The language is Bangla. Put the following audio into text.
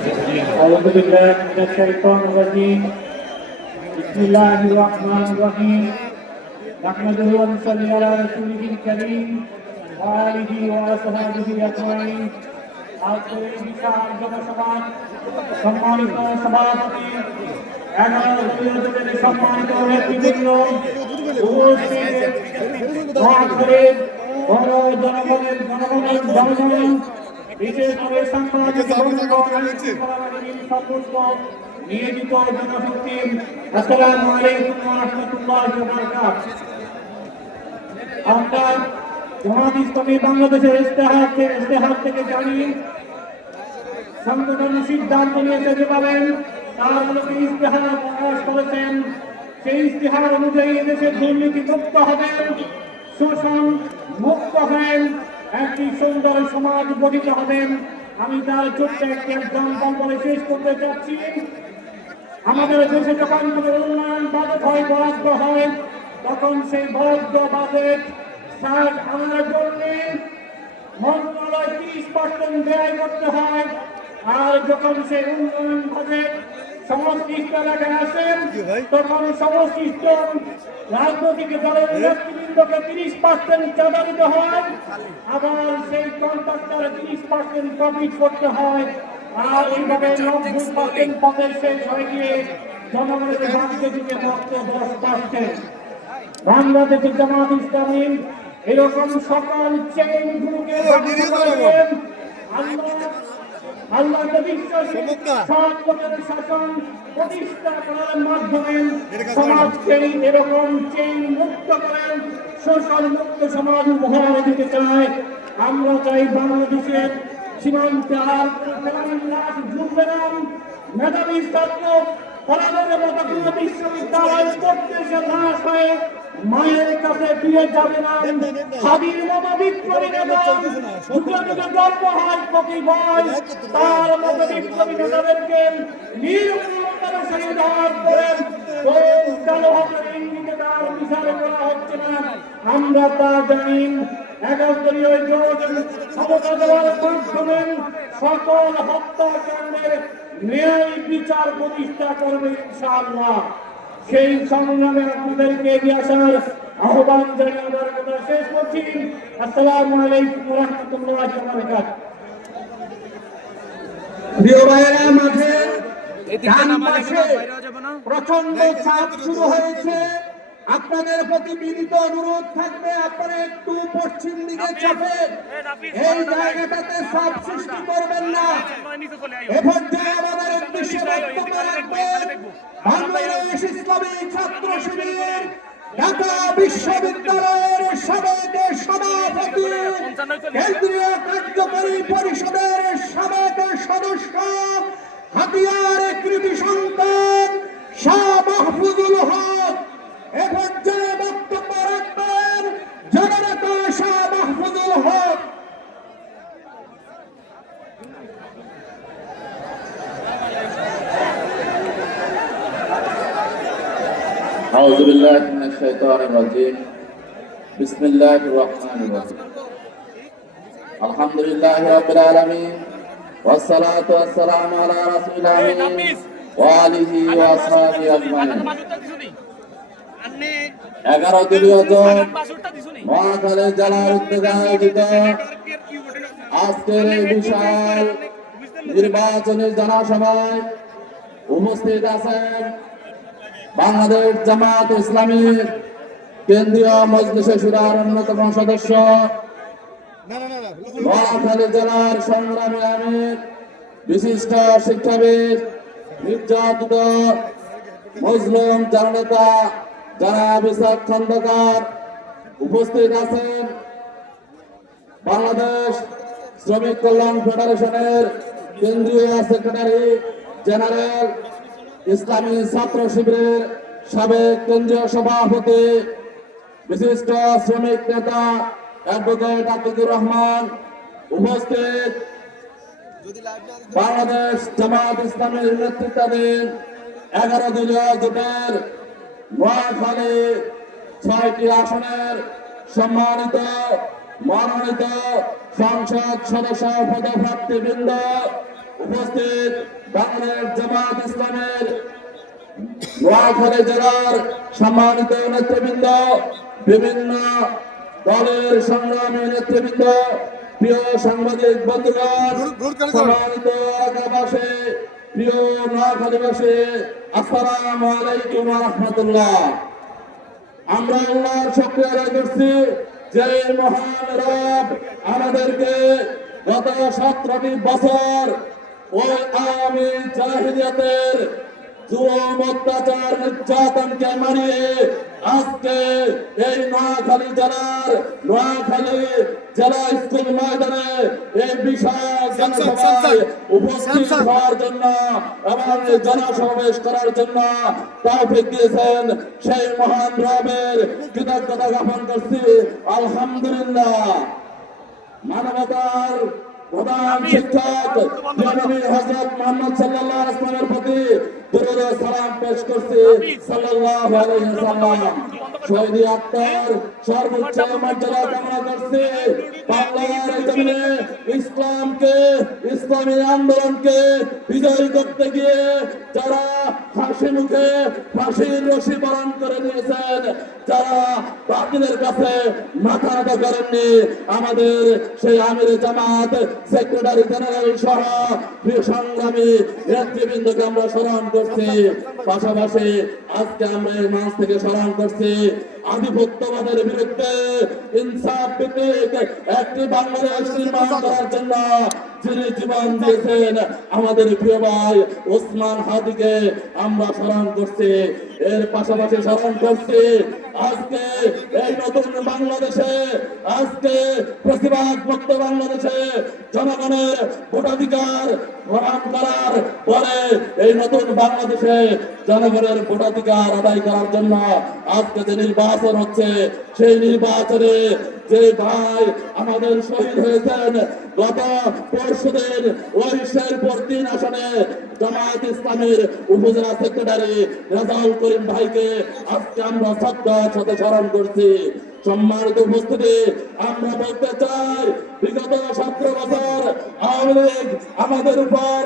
أعوذ بالله من الشيطان الرجيم بسم الله الرحمن الرحيم نحمده ونصلي على رسوله الكريم وآله وأصحابه أجمعين আজকের এই বিশাল জনসভার সম্মানিত সভাপতি সম্মানিত নেতৃবৃন্দ জনগণ বিশেষ করে সাংবাদিক নিয়োজিত জনশক্তি আসসালামু আলাইকুম ওয়া রাহমাতুল্লাহি ওয়া বারাকাতুহু। আমরা জামাত ইসলামী বাংলাদেশের ইশতেহার থেকে জানি সংগঠন সিদ্ধান্ত নিয়েছে যে পাবেন তার মূলকে ইশতেহার প্রকাশ করেছেন। সেই ইশতেহার অনুযায়ী দেশের দুর্নীতি মুক্ত হবেন, শোষণ মুক্ত হবেন, একটি সুন্দর সমাজ গঠিত হবেন। আমি তার ছোট্ট একটি এক্সাম্পল বলে শেষ করতে চাচ্ছি। আমাদের দেশে যখন কোনো উন্নয়ন বাজেট হয়, বরাদ্দ হয়, তখন সেই বরাদ্দ বাজেট সার আনার জন্য মন্ত্রণালয় 30% ব্যয় করতে হয়। আর যখন সেই উন্নয়ন বাজেট সংশ্লিষ্ট এলাকায় আসেন, তখন সংশ্লিষ্ট রাজনৈতিক দলের নেতৃবৃন্দকে 30% চাঁদা দিতে হয়। আবার সেই কন্ট্রাক্টর 30% প্রফিট করতে হয়। আর এইভাবে 90% পথে শেষ হয়ে গিয়ে জনগণের ভাগ্যে দিতে মাত্র 10%। বাংলাদেশের জামাত ইসলামী এরকম সকল চেইনগুলোকে আল্লাহ শাসন প্রতিষ্ঠা করার মাধ্যমে সমাজকে এরকম চেইন মুক্ত করেন, শোষণ মুক্ত সমাজ উপহার দিতে চায়। আমরা চাই বাংলাদেশের সীমান্তে আর জুড়বে না। মেধাবী ছাত্র পড়ানোর মতো কোনো বিশ্ববিদ্যালয় করতে সে লাশ হয়ে মায়ের কাছে ফিরে যাবে না। স্বাধীন মতো বিপ্লবী নেতা যুগে যুগে গল্প হয় প্রতি বয়, তার মতো বিপ্লবী নেতাদেরকে নির্মূলতার শহীদ হওয়ার পরে কালো হাতের ইঙ্গিতে তার বিচার করা হচ্ছে না। আমরা তা জানি। 11 দলীয় জোট ক্ষমতা দেওয়ার মাধ্যমে সকল হত্যাকাণ্ডের ন্যায় বিচার প্রতিষ্ঠা করবে ইনশাআল্লাহ। সেই সংগ্রামে আপনাদেরকে এগিয়ে আসার আহ্বান জানিয়ে আমার কথা শেষ করছি। আসসালামু আলাইকুম ওয়া রাহমাতুল্লাহি ওয়া বারাকাতুহু। প্রিয় ভাইয়েরা, মাঝে ডান পাশে প্রচন্ড চাপ শুরু হয়েছে। আপনাদের প্রতি বিনীত অনুরোধ থাকবে আপনারা একটু পশ্চিম দিকে চাপেন। এই জায়গাটাতে চাপ সৃষ্টি করবেন না। এ পর্যায়ে আমাদের উদ্দেশ্যে বক্তব্য রাখবেন বাংলাদেশ ইসলামী ছাত্র শিবির ঢাকা বিশ্ববিদ্যালয়ের সাবেক সভাপতি, কেন্দ্রীয় কার্যকরী পরিষদের সাবেক সদস্য, হাতিয়ার কৃতি সন্তান শাহ মাহফুজুল হক। এ পর্যায়ে বক্তব্য রাখবেন জননেতা শাহ মাহফুজুল হক। أعوذ بالله من الشيطان الرجيم بسم الله الرحمن الرحيم الحمد لله رب العالمين والصلاة والسلام على رسول الأمين وآله وأصحابه أجمعين। 11 দলীয় জোট মহাখালী জেলার উদ্যোগে আয়োজিত আজকের এই বিশাল নির্বাচনী জনসভায় উপস্থিত আছেন বাংলাদেশ জামাত ইসলামী কেন্দ্রীয় মজলিসে শুরার অন্যতম সদস্য, মহাখালী জেলার সংগ্রামী আমির, বিশিষ্ট শিক্ষাবিদ, নির্যাতিত মুসলিম জননেতা জনাব ইসাক খন্দকার। উপস্থিত আছেন বাংলাদেশ শ্রমিক কল্যাণ ফেডারেশনের কেন্দ্রীয় সেক্রেটারি জেনারেল, ইসলামী ছাত্র শিবিরের সাবেক কেন্দ্রীয় সভাপতি, বিশিষ্ট শ্রমিক নেতা অ্যাডভোকেট আতিকুর রহমান। উপস্থিত বাংলাদেশ জামাত ইসলামীর নেতৃত্বাধীন 11 দলীয় জোটের নোয়াখালী 6টি আসনের সম্মানিত মনোনীত সংসদ সদস্য পদপ্রার্থীবৃন্দ, উপস্থিত বাংলাদেশ জামাত ইসলামের নোয়াখালী জেলার সম্মানিত নেতৃবৃন্দ, বিভিন্ন দলের সংগ্রামী নেতৃবৃন্দ, প্রিয় সাংবাদিক বন্ধুগণ, সম্মানিত এলাকাবাসী, প্রিয় নোয়াখালীবাসী, আসসালামু আলাইকুম ওয়া রাহমাতুল্লাহ। আমরা আল্লাহর শুকরিয়া আদায় করছি যে মহান রব আমাদেরকে গত 17টি বছর ওই আওয়ামী জাহিলিয়াতের জুলুম অত্যাচার নির্যাতনকে মানিয়ে আজকে এই নোয়াখালী জেলা স্কুল ময়দানে এই বিশাল জনসভায় উপস্থিত হওয়ার জন্য এবং জনসমাবেশ করার জন্য তৌফিক দিয়েছেন সেই মহান রবের কৃতজ্ঞতা জ্ঞাপন করছি আলহামদুলিল্লাহ। মানবতার প্রধান শিক্ষক নবী হযরত মুহাম্মদ সাল্লাল্লাহু আলাইহি ওয়াসাল্লামের প্রতি দরুদ ও সালাম পেশ করছি সাল্লাল্লাহু আলাইহি ওয়াসাল্লাম। শহীদ আত্মার সর্বোচ্চ মর্যাদা কামনা করছি। বাংলার জমিনে ইসলামকে, ইসলামী আন্দোলনকে বিজয়ী করতে গিয়ে যারা ফাঁসি মুখে ফাঁসির রশি বরণ করে নিয়েছেন, যারা বাতিলের কাছে মাথা নত করেননি, আমাদের সেই আমির জামাত, সেক্রেটারি জেনারেল সহ প্রিয় সংগ্রামী নেতৃবৃন্দকে আমরা স্মরণ করছি। পাশাপাশি আজকে আমরা এই মঞ্চ থেকে স্মরণ করছি আধিপত্যবাদের বিরুদ্ধে ইনসাফ ভিত্তিক একটি বাংলাদেশ নির্মাণ করার জন্য যিনি জীবন দিয়েছেন আমাদের প্রিয় ভাই ওসমান হাদিকে আমরা স্মরণ করছি। এর পাশাপাশি স্মরণ করছি আজকে এই নতুন বাংলাদেশে, আজকে প্রতিবাদ মুক্ত বাংলাদেশে জনগণের ভোটাধিকার প্রদান করার পরে এই নতুন বাংলাদেশে জনগণের ভোটাধিকার আদায় করার জন্য আজকে যে নির্বাচন হচ্ছে, সেই নির্বাচনে যে ভাই আমাদের শহীদ হয়েছেন গত পরশুদিন ওই শেরপুর 3 আসনে জামায়াত ইসলামের উপজেলা সেক্রেটারি রেজাউল করিম ভাইকে আজকে আমরা শ্রদ্ধার সাথে স্মরণ করছি। সম্মানিত উপস্থিতি, আমরা বলতে চাই বিগত 17 বছর আওয়ামী লীগ আমাদের উপর